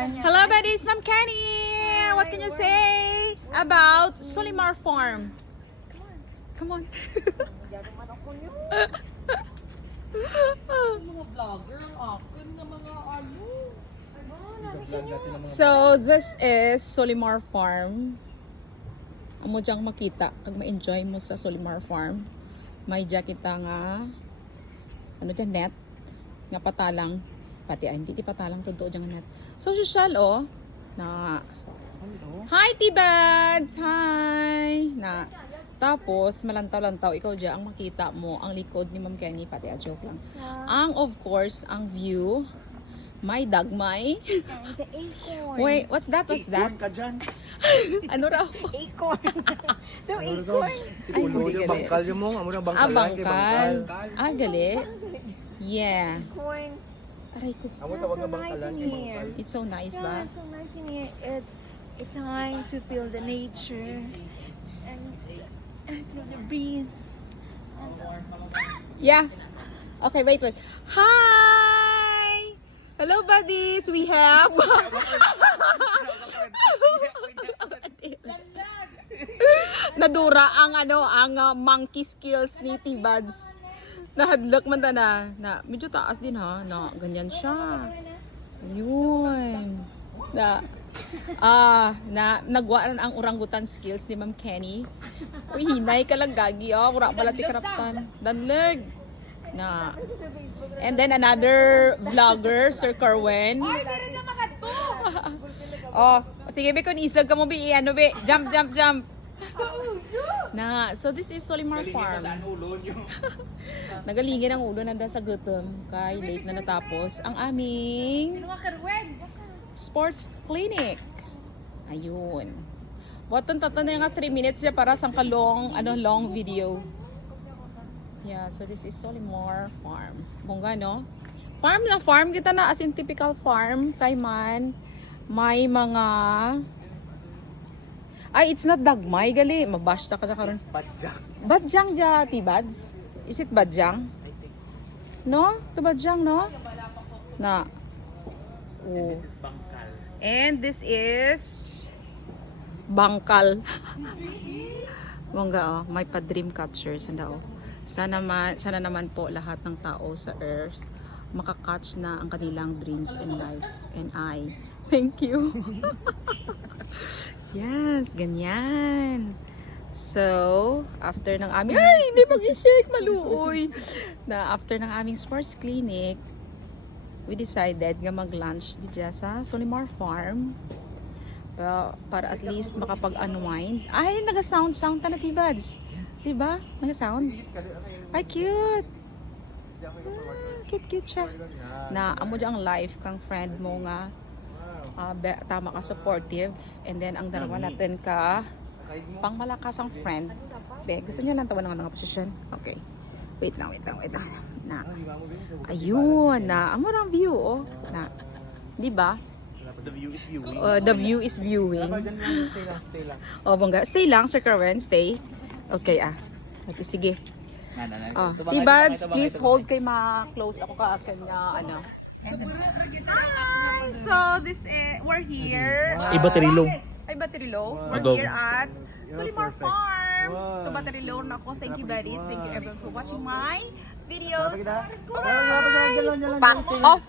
Hello, buddies. Ma'am Kenny. What can you say about Solimar Farm? Come on. So, this is Solimar Farm. Amo diyang makita kag ma-enjoy mo sa Solimar Farm. May jakita nga ano dyan, net nga patalang pati hindi ti patalang todo dyan net. So social na hi T-Buds! Hi! Na tapos malantaw-lantaw ikaw dyan ang makita mo ang likod ni Ma'am Kenny pati joke lang. Ang of course ang view may dagmay. It's an acorn. Wait, what's that? What's that? Acorn ka dyan. Ano raw? Acorn. No, acorn. Ay, hindi gali. Bangkal yung mong. Amo na bangkal. Bangkal. Gali. Yeah. Acorn. Aray ko. Amo Yeah, tawag so na nice bangkalan. in here. It's so nice Yeah, ba? so nice in here. It's a time to feel the nature and feel the breeze. Yeah. Okay, wait. Hi! Hello, buddies! We have... Nadura ang monkey skills ni T-Buds. Nahadlok man na medyo taas din ha. Na ganyan siya. Yun. Nagwaan ang orangutan skills ni Ma'am Kenny. Uy, hinay ka lang gagi Kura pala ti karaptan. Danleg. And then another vlogger, Sir Carwen. Sige be kun isag ka mo be jump. So this is Solimar Farm. Nagalingin ang ulo nanda sa gutom kay late na natapos ang aming sports clinic. Ayun. Watan tatan nga 3 minutes siya para sang kalong long video. Yeah, so this is Solimar Farm. Bongga no? Farm na farm kita na as in typical farm kay man may mga it's not dagmay gali mabash ta kada karon. Badjang ja T-Buds. Is it badjang? No? To badjang no? Na. Oh. And this is bangkal. Bongga may pa dream catchers anda Sana naman po lahat ng tao sa earth makakatch na ang kanilang dreams in life. And I thank you. Yes, ganyan. So, after ng aming hindi mag-shake maluoy. After ng aming sports clinic, we decided nga mag-lunch dito sa Solimar Farm. Para at least makapag-unwind. Ay, naga-sound ta na T-Buds. Diba? Naga-sound? Ay, cute! Cute siya. Na, amo dyan ang life kang friend mo nga. Tama ka, supportive. And then, ang dalawa natin ka, pang malakas ang friend. Gusto nyo lang tawa ng posisyon? Okay. Wait lang. Ayun, amo ang view, Diba? The view is viewing. The view is viewing. Stay lang. Bongga. Stay lang, Sir Carwen. Stay. Okay, Okay, sige. T-Buds, please hold kay ma-close ako ka kanya, Hi! So, we're here. Ibaterilo. Ay, Baterilo. We're here at Solimar Farm. So, Baterilo na ako. Thank you, buddies. Thank you, everyone, for watching my videos. Bye! Back off!